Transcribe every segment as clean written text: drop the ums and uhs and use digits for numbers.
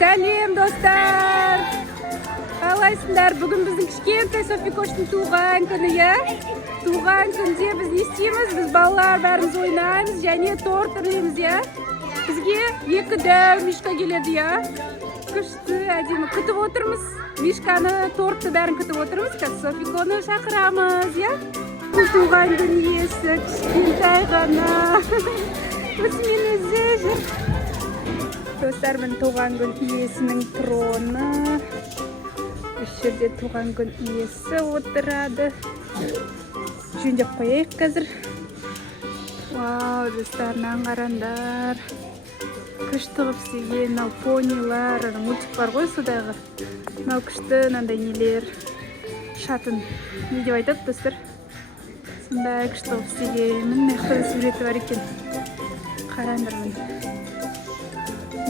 Сәлем достар. Қалайсыңдар? Бүгін біздің кішкентай Софикоштың туған күні, иә? Туған күнде біз не істейміз? Біз балалар бәріміз ойнаймыз және торт үрлейміз, иә? Бізге 2 дәу Мишка келеді, иә? Күшті, әдемі. Күтіп отырмыз. Мишканы, тортты бәрін күтіп отырмыз. Қазір Софиконы шақырамыз, иә? Туған күн иесі, кішкентай ғана. Өзімен өзі жүр. Достар, мен туған күн иесінің троны. Үш жерде туған күн иесі отырады. Жөндеп қояйық қазір. Вау, достарынан қараңдар. Күшті қып істеген, мынау понилар, мультик бар ғой судағы. Мынау күшті, мынандай нелер. Шатын. Не деп айтады, достар? Сондай күшті қып істеген. Міне қыз суреті бар екен. Қараңдар міне.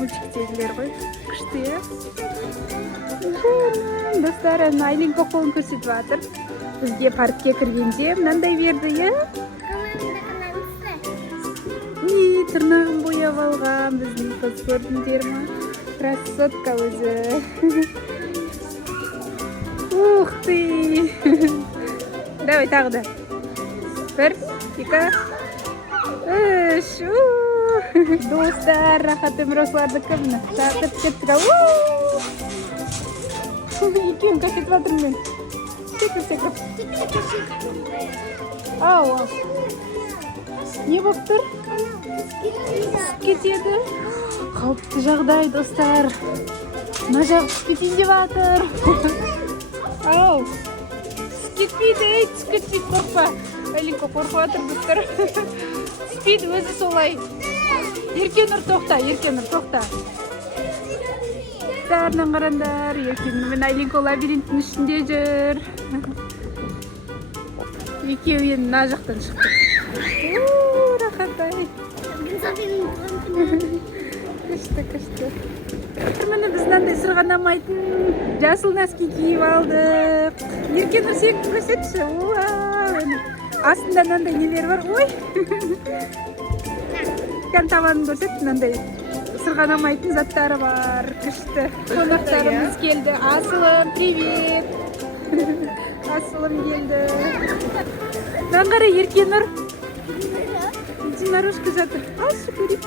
Мультиктегілер ғой. Күшті, иә? Достар, Айлинка қолын көрсетіп жатыр. Бізге паркке кіргенде мынандай берді, иә? Тырнағын бояп алған. Біздің қыз көрдіңдер ма? Красотка өзі. Ух ты! Давай, тағы да. 1, 2, 3. Достар, рахат өмір осылардікі міне. Тағып кеттік. Екеуін көшетіп жатырмын мен. Секіріп. Ау. Не болып тұр? Кетеді. Қауіпті жағдай, достар. Мына жағы түсіп кетейін деп жатыр. Ау. Кетпейді, түсіп кетпейді, қорқпа. Айлинка қорқып жатыр, достар. Түспейді, өзі солай. Еркенұр, тоқта. Достарынан қарандар. Еркенұр мен Айлинка лабиринттің ішінде жүр. Екеуі енді мына жақтан шықты. Рахатай. Күшті. Міне біз мынандай сырғанамайтын жасыл носки киіп алдық. Еркенұр сен көрсетші. Астында мынандай нелер бар. Ой. Табанын көрсет, мынандай сырғанамайтын заттары бар. Күшті. Қонақтарымыз келді. Асылым, привет. Асылым келді. Мынаған қара Еркенұр. Единорожка жатыр. Алшы көрейік.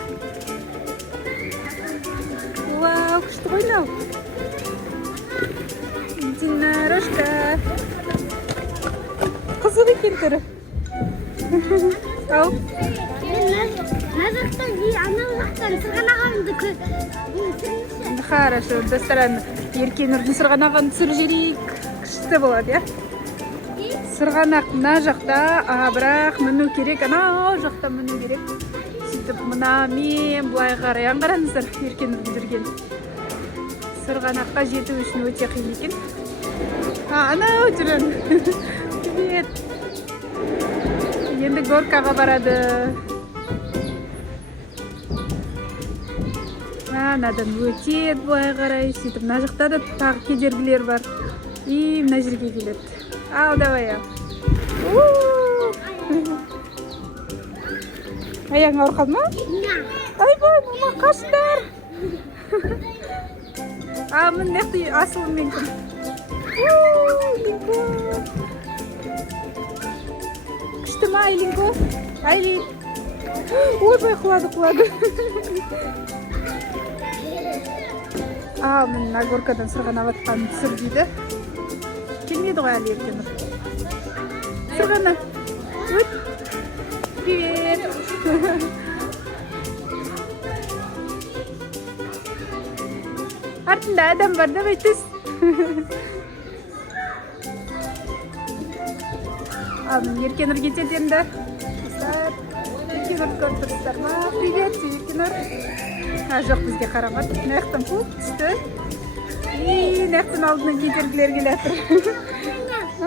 Вау, күшті ғой мынау. Единорожка. Қызық екен түрі. Ау. Мына жақтан анау жақтан сырғанағанды көрсеңізші. Хорошо, достар, Еркенұрдың сырғанағын түсіріп жіберейік. Күшті болады, иә? Сырғанақ мына жақта, бірақ міну керек, анау жақта міну керек. Сөйтіп мына мен бұлай қараян қараңыздар, Еркенұрдың жүрген. Сырғанаққа жету үшін өте қиын екен. Анау жүрін. Привет. Енді горкаға барады. Анадан өтеді бұлай қарай. Сөйтіп мына жақта да тағы кедергілер бар. И мына жерге келеді. Ал, давай, ал. Аяң ауырқады ма? Айбай, мама, қашындар. Мін неқті асылым менкім. Айлинко. Күшті ма, Айлинко? Айлин. Ойбай, құлады. Мін нагоркадан сырғанап атқанын түсір дейді. Келмеді ғой әлі Еркенұр. Сырғана. Өт. Привет. Артында адам бар, давай түс. Еркенұр кетеді енді. Еркенұр көріп тұрсыздар ма? Привет, Еркенұр. Жоқ, бізге қарамады. Наяқтан қуып түсті. Наяқтан алдынан кедергілер келе жатыр.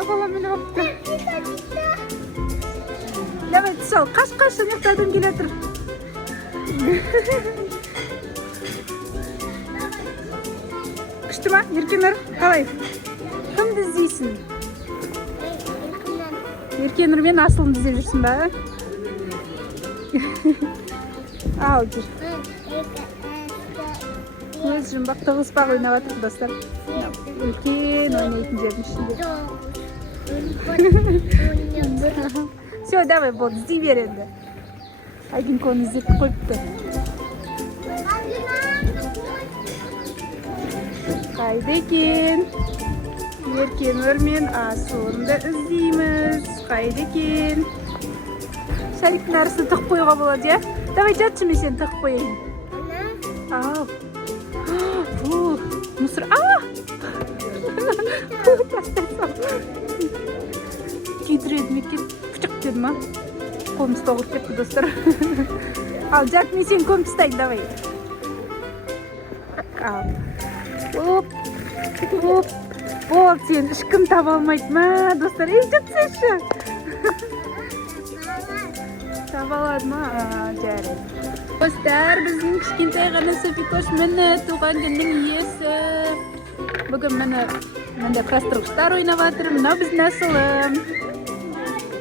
Балам мені қапты. Давай түс ал. Қаш, наяқтан келе жатыр. Күшті ма, Еркенұр? Қалай? Кімді іздейсің? Еркенұр мен Асылымды іздеп жүрсің ба? Ал жүр. көз жұмбақ тығыспақ ойнап жатыр достар. Үлкен ойнайтын жердің ішінде. Все, давай, болды, іздей бер енді. Айдинконы іздеп қойыпты. Қайда екен? Еркенөр мен Асуынды іздейміз. Қайда екен? Шариктің арасына тығып қоюға болады, я? Давай жатшы, мен сені тығып қояйын. Ау. Мусор. Тастай сал. Күйдіреді мекен. Пұшық деді ма? Қолымыз тоғырып кетті, достар. Ал жат, мен сені көміп тастайын, давай. Ал. Оп. Бол, сен ешкім таба алмайды ма, достар? Жатсайшы. Таба алады ма? Жарайды. Достар, біздің кішкентай ғана Софикош міне туған күннің иесі. Бүгін міне құрастырғыштар ойнап жатыр. Мынау біздің асылым.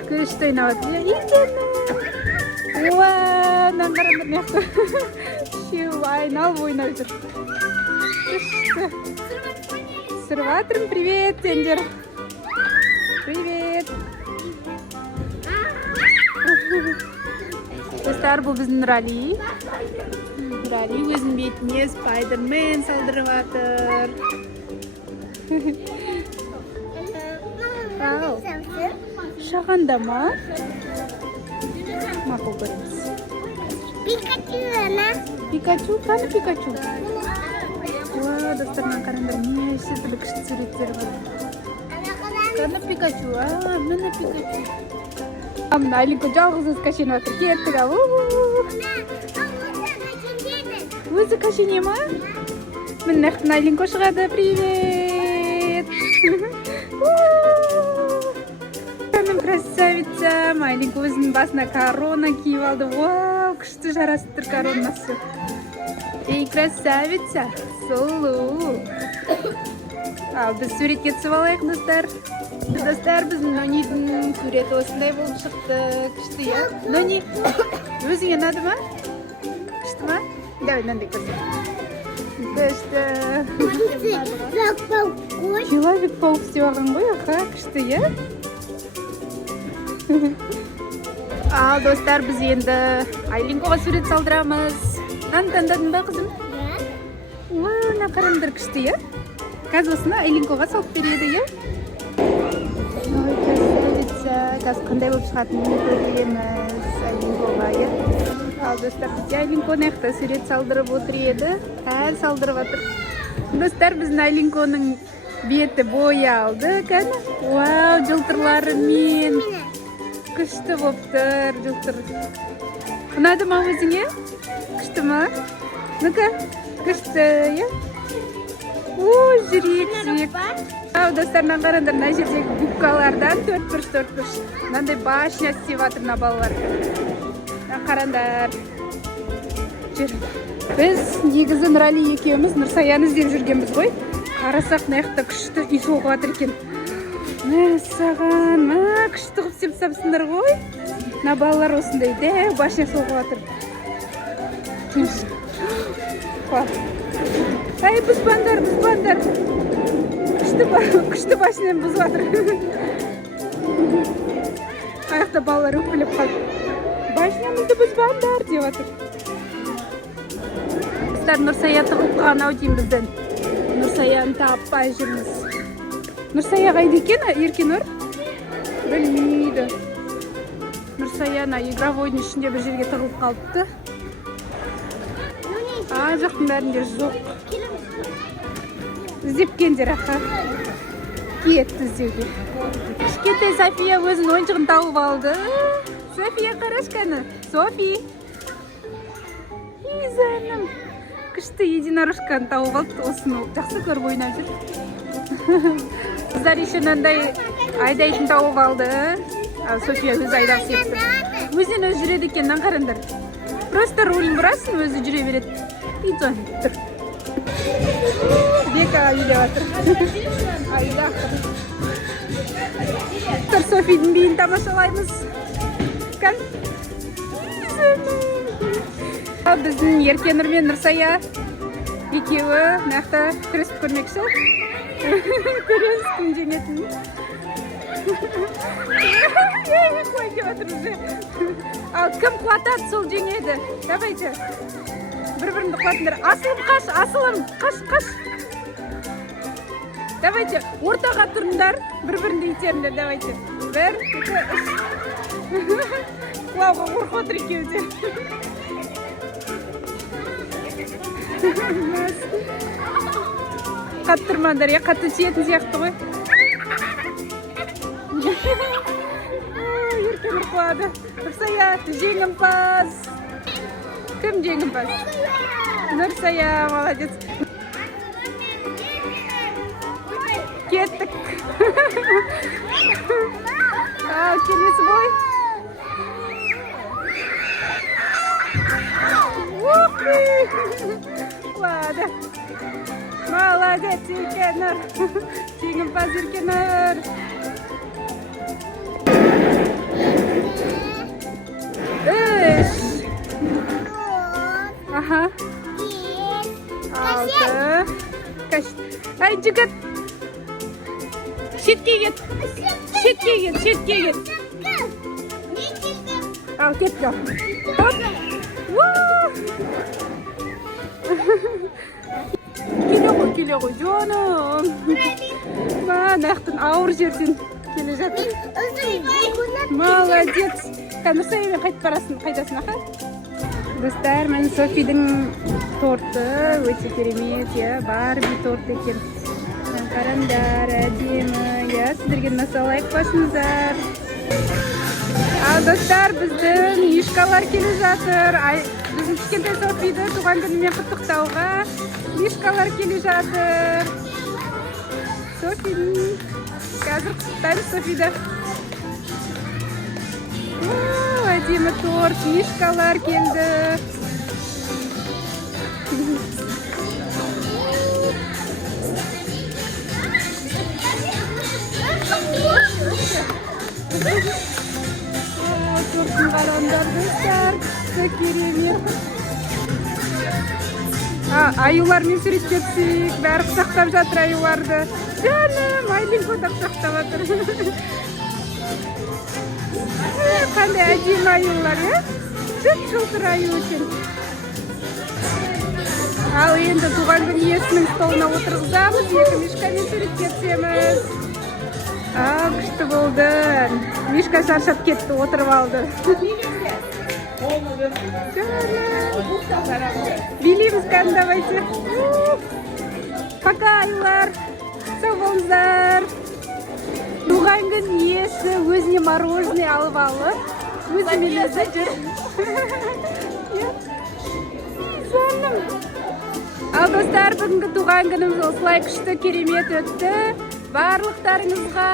Күшті ойнап жатыр. Екені. Уа, наңғарандар неқті. Шеу, айналып ойнап жүр. Күшті. Сырватрым, привет, Тендер. Привет. Достар, бұл біздің Рали. Рали өзінің бетіне Спайдермен салдырып жатыр. Шағанда ма? Мақұл көреміз. Пикачу, ана. Пикачу, қаны Пикачу? Уа, достарынан қарандар, неше түрлі күшті суреттер бар. Қаны Пикачу, міне Пикачу. Мына Алинко жалғыз өзі кашеніп отыр. Кеттік ал. Өзі кашене ма? Міне Алинко шығады. Привет! Қаным красавица. Алинко өзінің басына корона киіп алды. Вау, күшті жарасып тұр коронасы. Ей, красавица. Сұлу. Ал, біз суретке түсіп алайық, достар. Достар, біздің Нонидың суреті осындай болып шықты. Күшті, я? Нони, өзіңе ұнады ма? Күшті ма? Давай, мынандай көрсет. Күшті. Человек-паук істеп алған ғой, аха, күшті, я? Ал, достар, біз енді Айлинкоға сурет салдырамыз. Таңдадың ба, қызым? Уау, мына қараңдар, күшті, я? Қазір осыны Айлинкоға салып береді, я? Ой, красавица. Қазір қандай болып шығатынын көреміз Айлинкоға, я? Ал, достар, бізде Айлинконы аяқта сурет салдырып отыр еді. Әлі салдырып отыр. Достар, біздің Айлинконың беті боялды, кәні? Уау, жылтырларымен. Күшті болып тұр, жылтыр. Ұнады ма өзіңе? Күшті ма? Ну-ка, күшті, я? Ой, жүрек. Ау, достарынан қарандар, мына жердегі губкалардан 4 бұрыш. Мынандай башня істеп жатыр мына балалар. Қарандар. Жүр. Біз негізі Нұрали екеуміз Нұрсаяны іздеп жүргенбіз ғой. Қарасақ, мына күшті үй соғып жатыр екен. Мәссаған, күшті қып істеп сапсыңдар ғой. Мына балалар осындай дәу башня соғып жатыр. Ай, бұзбандар. Күшті башынан бұзып жатыр. Аяқта балалар өкпелеп қалды. Башнамызды бұзбандар деп жатыр. Қыздар, Нұрсая тығылып қалған ау деймін бізден. Нұрсаяны таппай жүрміз. Нұрсая қайда екен, Еркенөр? Білмейді. Нұрсаяна игровойдың ішінде бір жерге тығылып қалыпты. Жақтың бәрінде жоқ. Іздеп кендер, аха. Кетті іздеуге. Кішкентай София өзінің ойыншығын тауып алды. София, қарашқаны. Софи. Изаным. Күшті единорожканы тауып алды. Осыны жақсы көріп ойнап жүр. Қыздар еще мынандай айдайтын тауып алды. София өзі айдап септі. Өзінен өзі жүреді екен, қараңдар. Просто рулін бұрасын, өзі жүре береді. Идзон тұр. Бека үйлеп жатыр. Айдақ. Софидің биін тамашалаймыз. Кән? Біздің Еркенір мен Нұрсая екеуі нақты күресіп көрмекші. Көреміз кім жеңетінін. Қой деп отыр уже. Ал кім қуатады, сол жеңеді. Давайте. Бір-біріңді қуатыңдар. Асылым қаш, асылым. Қаш. Давайте, ортаға тұрыңдар. Бір-біріңді итеріңдер, давайте. 1, 2, 3. Құлауға қорқып отыр екеуі де. Қатты тұрмаңдар, қатты сүйетін сияқты ғой. Еркем ұқылады. Нұрсая, жеңімпаз. Кім жеңімпаз? Нұрсая, молодец. Кеттік. Келесі бой. Ладно. Молодец, Еркенұр. Жеңімпаз Еркенұр. Аха. 6. Ай, жігіт. Шетке кет. Ал, кетті. Келе ғой, жоным. Нақтын ауыр жерден келе жатыр. Молодец. Нұрсаямен қайтып барасын, қайдасың, аха? Достар, мен Софидің торты өте керемет, Барби торт екен. Қараңдар, әдемі, сіздерге насалайық басыңыздар. Ал достар, біздің мишкалар келе жатыр. Біздің кішкентай Софиді туған күнімен құттықтауға мишкалар келе жатыр. Софидің. Қазір құттықтаймыз Софиді. Әдемі торт, мишкалар келді. Тортын қараңдар достар, керемет. Аюлармен суреттесек, бәрі құшақтап жатыр аюларды. Жаным, Айлинкода құшақтап жатыр. Қандай әдемі аюлар, Жып-жылтыр аю екен. Ал енді туған күн иесінің столына отырғызамыз, екі мишкамен суреттесеміз. Күшті болды. Мишка шаршап кетті, отырып алды. Билейміз кән, давайте. Пока, айлар. Сау болыңыздар. Туған күн иесі өзіне мороженое алып алып, өзімен өзі жүр. Ал достар, бүгінгі туған күніміз осылай күшті керемет өтті. Барлықтарыңызға